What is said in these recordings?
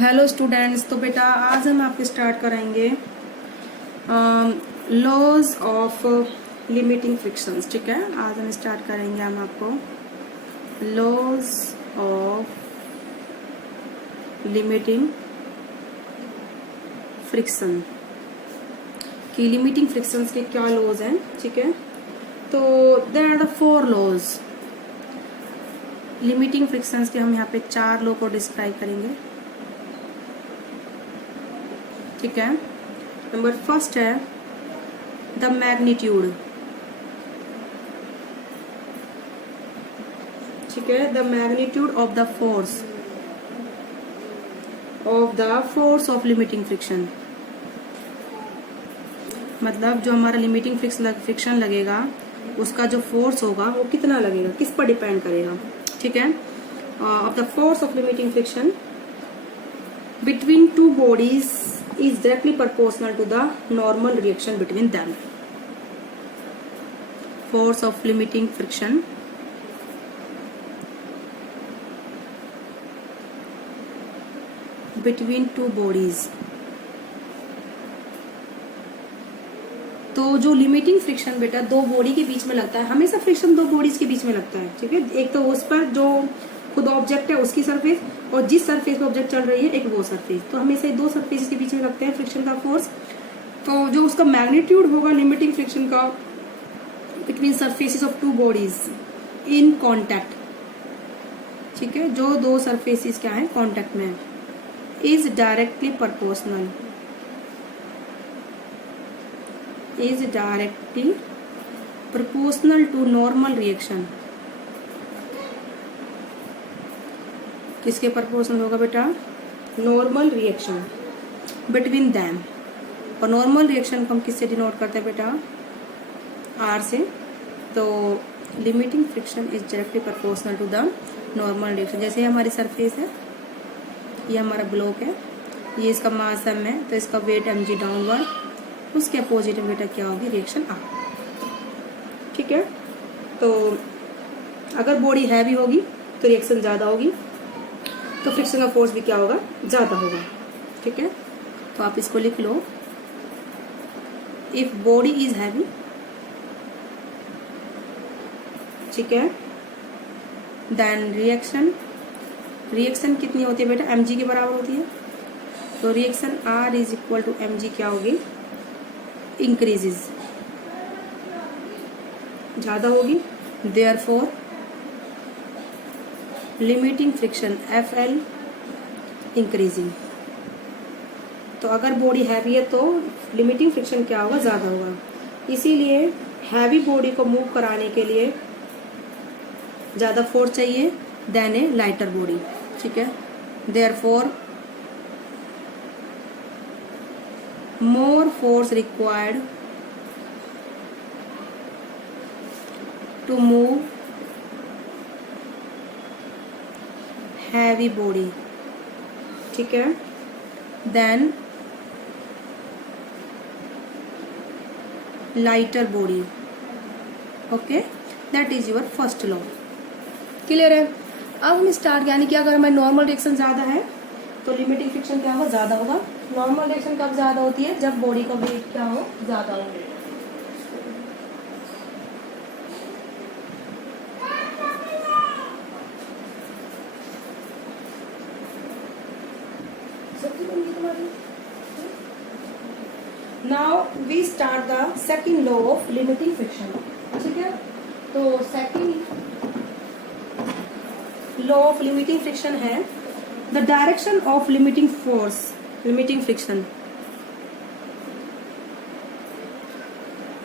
Hello students. तो बेटा आज हम आपके स्टार्ट कराएंगे लॉज ऑफ लिमिटिंग फ्रिक्शंस। ठीक है, आज हम स्टार्ट करेंगे हम आपको लॉज ऑफ लिमिटिंग फ्रिक्शन कि लिमिटिंग फ्रिक्शंस के क्या लॉज हैं। ठीक है, तो there are the 4 laws limiting frictions के। हम यहाँ पे 4 लॉ को डिस्क्राइब करेंगे। ठीक है, नंबर फर्स्ट है द मैग्नीट्यूड। ठीक है, the magnitude of the force of limiting friction. मतलब जो हमारा लिमिटिंग फ्रिक्शन लगेगा उसका जो फोर्स होगा वो कितना लगेगा, किस पर डिपेंड करेगा। ठीक है, of the force of limiting friction between two bodies is directly proportional to the normal reaction between them. Force of limiting friction between two bodies. तो जो लिमिटिंग फ्रिक्शन बेटा दो बॉडी के बीच में लगता है, हमेशा फ्रिक्शन दो बॉडीज के बीच में लगता है। ठीक है, एक तो उस पर जो खुद ऑब्जेक्ट है उसकी सरफेस और जिस सरफेस पे ऑब्जेक्ट चल रही है एक वो सरफेस, तो हमेशा दो सरफेस के बीच में लगते हैं फ्रिक्शन का फोर्स। तो जो उसका मैग्नीट्यूड होगा लिमिटिंग फ्रिक्शन का between surfaces of two bodies in contact. ठीक है, जो दो सरफेसेस क्या है कांटेक्ट में, is directly proportional to normal reaction. किसके प्रोपोर्शनल होगा बेटा, नॉर्मल रिएक्शन बिटवीन दैम। और नॉर्मल रिएक्शन को हम किससे डिनोट करते हैं बेटा, आर से। तो limiting friction is directly proportional to the normal reaction. जैसे हमारी सरफेस है, ये हमारा ब्लॉक है, ये इसका मास m है, तो इसका वेट mg डाउनवर्ड, उसके अपोजिट में बेटा क्या होगी, रिएक्शन r। ठीक है, तो अगर बॉडी हैवी होगी तो रिएक्शन ज्यादा होगी, तो फ्रिक्शन का फोर्स भी क्या होगा, ज्यादा होगा। ठीक है, तो आप इसको लिख लो, इफ बॉडी इज हैवी। ठीक है, देन रिएक्शन कितनी होती है बेटा, mg के बराबर होती है। तो reaction r is equal to mg क्या होगी, इंक्रीजेज, ज्यादा होगी। Therefore limiting friction FL increasing. तो अगर बॉडी हैवी है तो लिमिटिंग फ्रिक्शन क्या होगा, ज्यादा होगा। इसीलिए हैवी बॉडी को मूव कराने के लिए ज्यादा फोर्स चाहिए देन ए लाइटर बॉडी। ठीक है, therefore more force required to move heavy body. ठीक है, then lighter body. Okay, that is your first law. Clear है। अब हम स्टार्ट, यानी कि अगर हमारी नॉर्मल रिएक्शन ज्यादा है तो लिमिटिंग फ्रिक्शन क्या होगा, ज्यादा होगा। नॉर्मल रिएक्शन कब ज्यादा होती है, जब बॉडी का वेट क्या हो, ज्यादा हो। Now we start the second law of limiting friction. ठीक है, तो second law of limiting friction है the direction of limiting friction.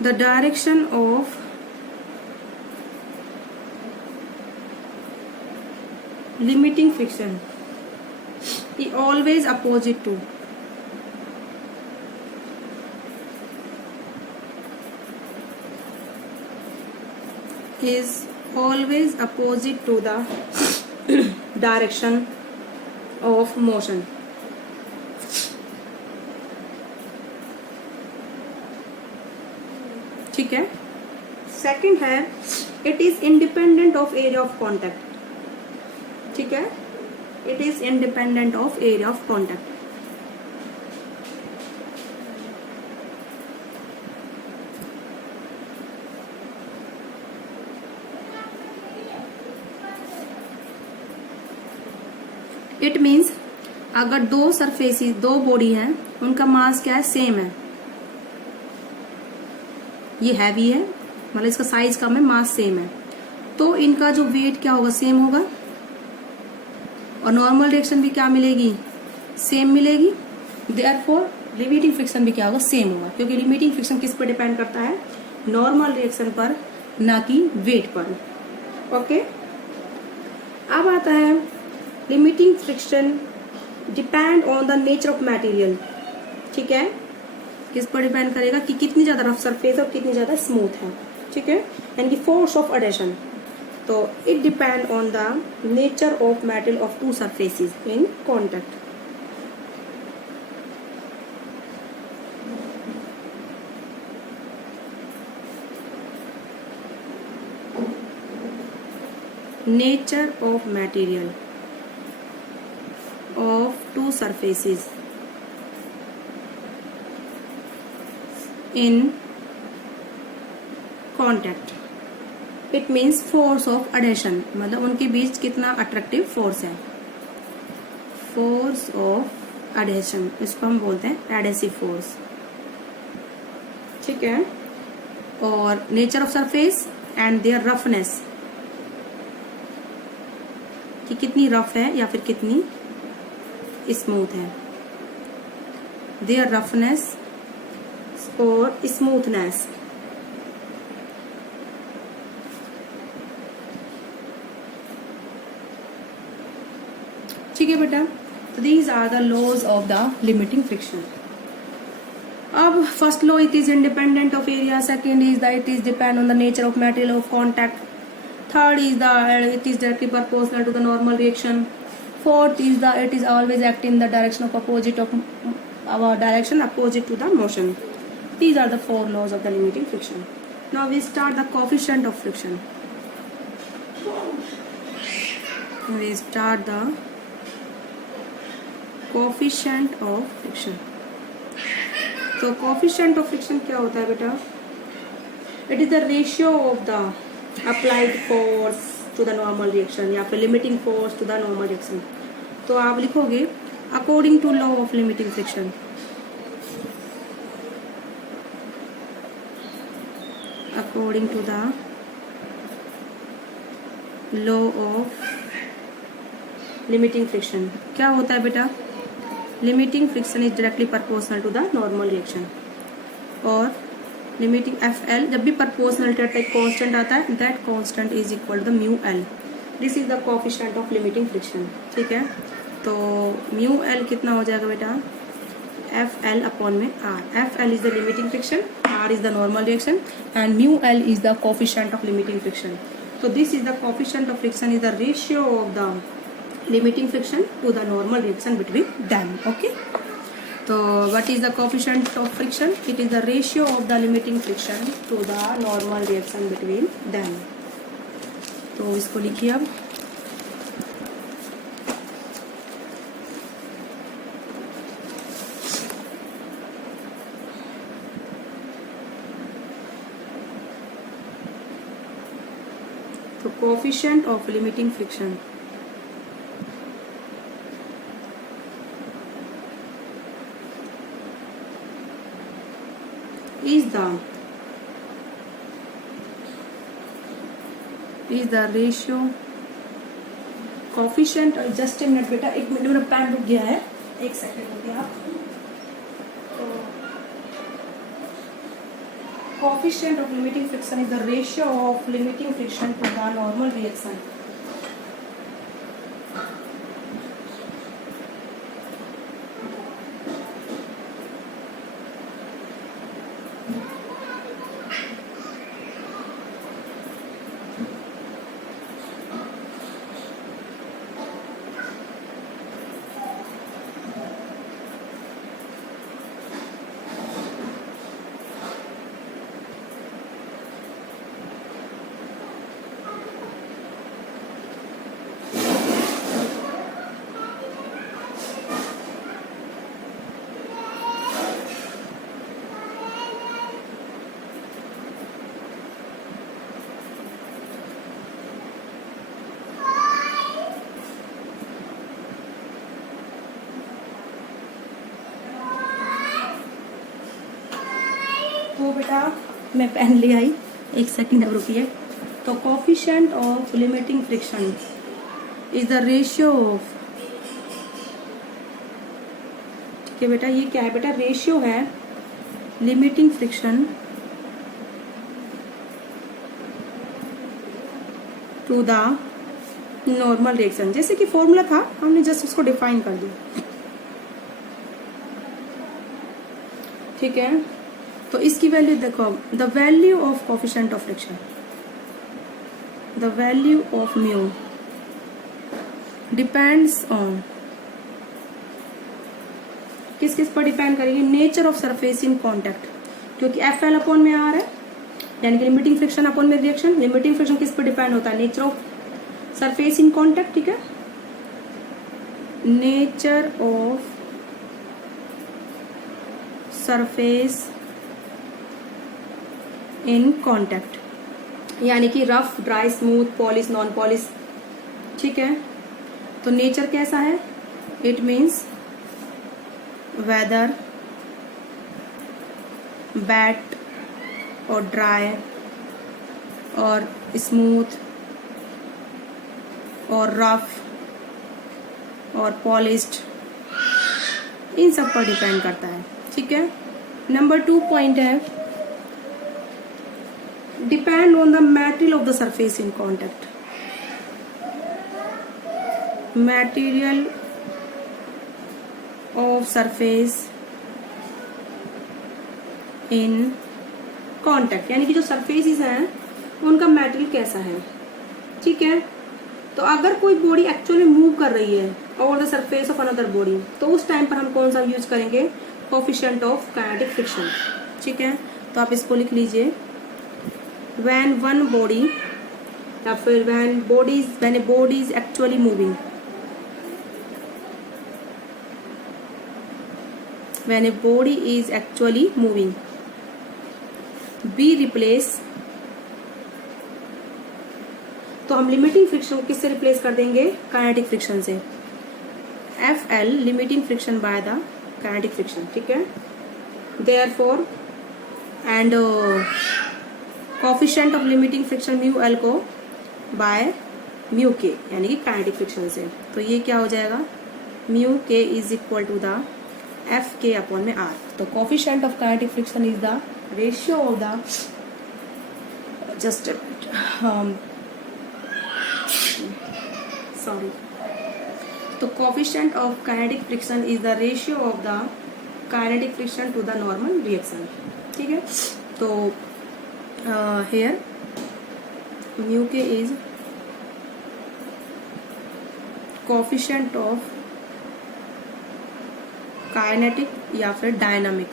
The direction of limiting friction is always opposite to the direction of motion. ठीक है, second है it is independent of area of contact. ठीक है, It is independent of area of contact. It means अगर दो surfaces, दो body हैं, उनका मास क्या है, सेम है, ये हैवी है, मतलब इसका साइज कम है, मास सेम है, तो इनका जो वेट क्या होगा, सेम होगा, और नॉर्मल रिएक्शन भी क्या मिलेगी, सेम मिलेगी। देयरफॉर लिमिटिंग फ्रिक्शन भी क्या होगा, सेम होगा, क्योंकि लिमिटिंग फ्रिक्शन किस पर डिपेंड करता है, नॉर्मल रिएक्शन पर, ना कि वेट पर। ओके, अब आता है limiting friction depend on the nature of material. ठीक है, किस पर डिपेंड करेगा कि कितनी ज्यादा रफ सरफेस और कितनी ज्यादा स्मूथ है। ठीक है, यानी कि फोर्स ऑफ एडेशन, तो it depend on the nature of metal of to surfaces in contact. Nature of material of two surfaces in contact. It means force of adhesion, मतलब उनके बीच कितना अट्रैक्टिव फोर्स है, फोर्स ऑफ adhesion, इसको हम बोलते हैं adhesive force. ठीक है, और nature of surface and their roughness, कि कितनी रफ है या फिर कितनी स्मूथ है, देयर रफनेस और स्मूथनेस। ठीक है बेटा, तो these are the laws of the limiting friction. अब first law, it is independent of area, second is the it is depend on the nature of material of contact, third is the it is directly proportional to the normal reaction, fourth is the it is always act in the direction of opposite of our direction opposite to the motion. These are the four laws of the limiting friction. Now we start the coefficient of friction. We start the coefficient of friction. So coefficient of friction क्या होता है बेटा, it is the ratio of the applied force to the normal reaction या फिर limiting force to the normal reaction। तो आप लिखोगे according to law of limiting friction, according to the law of limiting friction क्या होता है बेटा, limiting friction is directly proportional to the normal reaction, और लिमिटिंग FL जब भी proportionality टाइप कांस्टेंट आता है, that constant is equal to the mu L, this is the coefficient of limiting friction. ठीक है, तो म्यू एल कितना हो जाएगा बेटा, FL अपॉन में R, FL is the limiting friction, R is the normal reaction and mu L is the coefficient of limiting friction. तो this is the coefficient of friction is the ratio of the limiting friction to the normal reaction between them. Okay, तो what is the coefficient of friction? It is the ratio of the limiting friction to the normal reaction between them. तो इसको लिखिए अब, तो coefficient of limiting friction is the ratio coefficient, just a minute बेटा, एक minute, मेरा pen रुक गया है, एक सेकंड रुक गया। तो coefficient of limiting friction is the ratio of limiting friction to the normal reaction. तो बेटा मैं पेन ले आई, एक सेकंड अब रुकिए। तो coefficient of limiting friction is the ratio of, ठीक है बेटा, ये क्या है बेटा, रेशियो है limiting friction to the normal reaction. जैसे कि फॉर्मूला था, हमने जस्ट उसको डिफाइन कर दिया, ठीक है। तो इसकी वैल्यू देखो, the value of coefficient of friction, the value of mu depends on, किस किस पर डिपेंड करेगी, nature of surface in contact, क्योंकि एफ एल अपॉन में आर है, यानी कि लिमिटिंग फ्रिक्शन अपॉन में रिएक्शन। लिमिटिंग फ्रिक्शन किस पर डिपेंड होता है, nature of surface in contact, ठीक है, nature of surface in contact, यानी कि rough, dry, smooth, polish, non polish, ठीक है। तो नेचर कैसा है, इट मीन्स वेदर वेट और ड्राई और स्मूथ और रफ और पॉलिश्ड, इन सब पर डिपेंड करता है, ठीक है। नंबर 2 पॉइंट है, depend on the material of the surface in contact, material of surface in contact, यानी कि जो सरफेसेस हैं उनका मटेरियल कैसा है, ठीक है। तो अगर कोई बॉडी एक्चुअली मूव कर रही है over the surface of another body, तो उस टाइम पर हम कौन सा यूज करेंगे, कोफिशिएंट ऑफ काइनेटिक फ्रिक्शन, ठीक है। तो आप इसको लिख लीजिए, व्हेन वन बॉडी, या फिर when a body is actually moving, when a body is actually moving, be replace, तो हम लिमिटिंग फ्रिक्शन को किससे रिप्लेस कर देंगे, काइनेटिक फ्रिक्शन से, F L limiting friction by the kinetic friction, ठीक है। Therefore and coefficient of limiting friction mu L को बाय म्यू के, यानी कि काइनेटिक फ्रिक्शन से। तो ये क्या हो जाएगा, mu K is equal to the F K upon में आर। तो coefficient of kinetic friction is the ratio of the, just sorry, तो coefficient of kinetic friction is the ratio of the kinetic friction to the normal reaction, ठीक है। तो here mu K is coefficient of kinetic या फिर dynamic,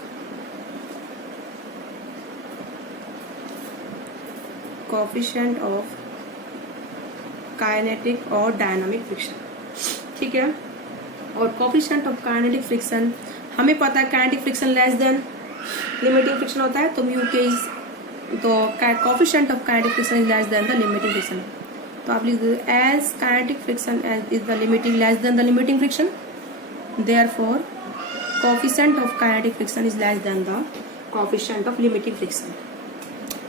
coefficient of kinetic और dynamic friction, ठीक है। और कोफिशिएंट ऑफ काइनेटिक फ्रिक्शन हमें पता है, kinetic friction less than limiting friction होता है, तो म्यू के इज, तो coefficient of kinetic friction is less than the limiting friction. तो आप लिख दीजिए, as kinetic friction is the limiting less than the limiting friction, therefore coefficient of kinetic friction is less than the coefficient of limiting friction.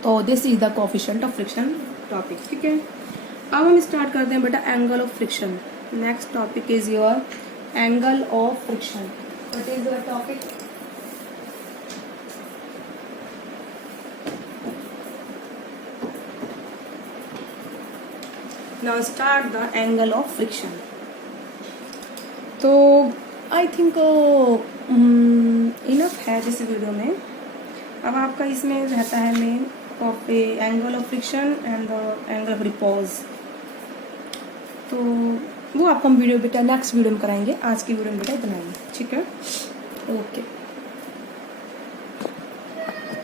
तो this is the coefficient of friction topic, ठीक है। अब हम start करते हैं बेटा angle of friction. Next topic is your angle of friction. What is your topic, now start the angle of friction. तो I think enough है जिस वीडियो में। अब आपका इसमें रहता है main of angle of friction and the angle of repose. तो वो आपको हम वीडियो बेटा नेक्स्ट वीडियो में कराएंगे। आज की वीडियो में बेटा इतना ही, ठीक है, ओके।